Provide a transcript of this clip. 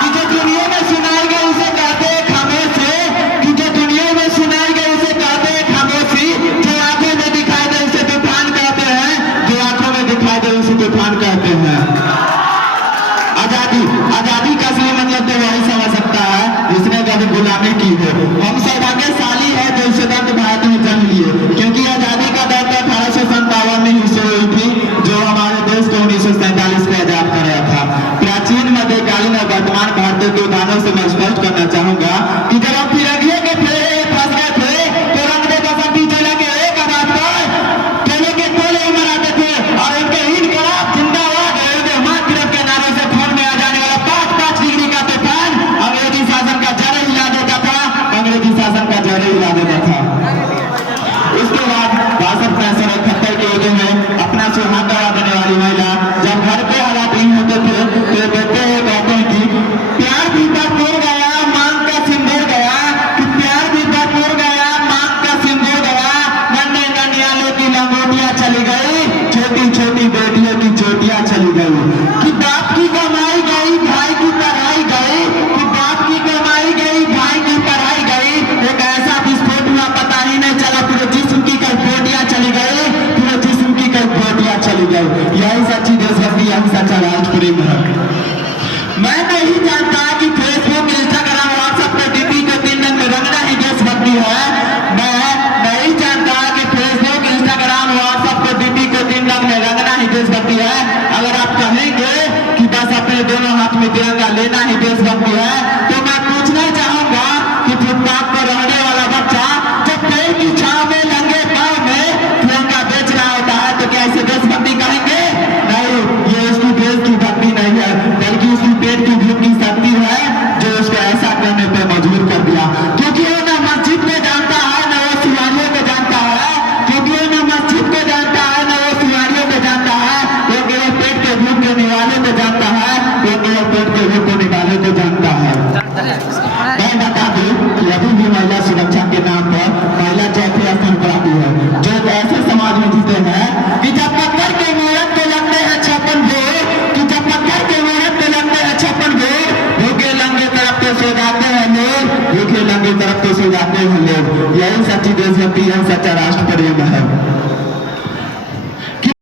कि जो दुनिया में सुनाई गई उसे कहते हैं खामोशी, कि जो दुनिया में सुनाई गई उसे कहते हैं खामोशी, जो आंखों में दिखाई दे उसे तूफान कहते हैं, जो आंखों में दिखाई दे उसे तूफान कहते हैं। आजादी, आजादी का असली मतलब तो वही समझ सकता है जिसने कभी गुलामी की हो। हम सौभाग्यशाली है जो इस स्वतंत्र भारत में जन्म लिए, क्योंकि आजादी का दौर 1857 में ही शुरू हुई थी, जो हमारे देश को 1947 में आजाद कराया था। प्राचीन, मध्यकालीन और वर्तमान भारतीय के उदाहरणों से मैं स्पष्ट करना चाहूंगा कि जब हम फिरंगियों के फेरे फंस गए थे तो रंग दे बसंती चला के एक आवाज पर टोले के टोले ही मनाते थे और उनके इनकलाब जिंदाबाद रहमान फिरत के नारे से फोन में आ जाने वाला 5-5 डिग्री का तूफान अंग्रेजी शासन का जड़ हिला देता था, अंग्रेजी शासन का जड़ हिला देता था। उसके बाद 62-63 के युद्ध में अपना सुहाग गवा देने वाली महिला जब घर पे हालात नहीं होते थे तो कहते हैं कि प्यार भी भरपूर गया मांग का सिंदूर गया, कि प्यार भी भरपूर गया मांग का सिंदूर गया, नन्हे ननियालों की लंगोटियां चली गई, छोटी छोटी बेटियों की चोटियां चली गई, कि बाप की कमाई गई भाई की पढ़ाई गई, कि बाप की कमाई गई भाई की पढ़ाई गई, एक ऐसा विस्फोट हुआ पता ही नहीं चला, पूरे जिस्म की कई बोटियां चली गई, पूरे जिस्म की कई बोटियां चली गई। यही सच्ची देशभक्ति, यही सच्चा राष्ट्र प्रेम है। मैं नहीं जानता कि फेसबुक, इंस्टाग्राम, व्हाट्सएप पे डीपी को 3 रंग में रंगना ही देशभक्ति है। मैं नहीं जानता कि फेसबुक, इंस्टाग्राम, व्हाट्सएप पे डीपी को 3 रंग में रंगना ही देशभक्ति है। अगर आप कहेंगे कि बस अपने दोनों हाथ में तिरंगा लेना ही देशभक्ति है, तो मैं पूछना चाहूंगा कि फुटपाथ पर रहने वाला बच्चा जब पेड़ की छांव में नंगे पांव में तिरंगा बेच रहा होता है तो क्या इसे देशभक्ति कहेंगे? नहीं, ये उसकी देश की भक्ति नहीं है, बल्कि उसकी पेट की भूख की शक्ति है जो उसको ऐसा करने पर मजबूर कर दिया। क्योंकि वो न मस्जिद को जानता है न वो सिवारियों को जानता है, क्योंकि वो न मस्जिद को जानता है न वो सिवारियों को जानता है, वो केवल पेट के भूख के निवाले को जानता है, वो केवल पेट के भूख के निवाले को जानता है। मैं बता दूं कि अभी भी महिला सुरक्षा के नाम पर महिला चौथे स्थान पर आती है, जो ऐसे समाज में जीते हैं कि जब पत्थर के मूरत को लगते हैं 56 वोट, कि जब पत्थर के मूरत को लगते हैं 56 वोट, भूखे लंगे तरफ तो सो जाते हैं लोग, भूखे लंगे तरफ तो सो जाते हैं लोग। यही सच्ची देशभक्ति, यही सच्चा राष्ट्र प्रेम है।